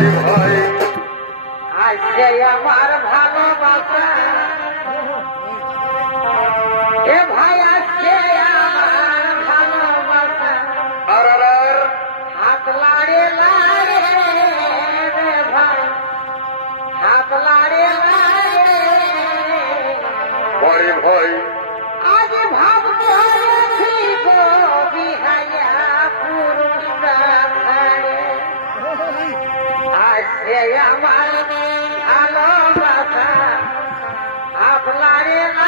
ভয় আমার ভালোবাসা। এ ভাই আজকে আমার ভালোবাসা। হাত লাড়ে লাড়ে ভাই। হাত লাড়ে লাড়ে ভয় আজ ভাব એ અમારી આલો પાછા આપલારી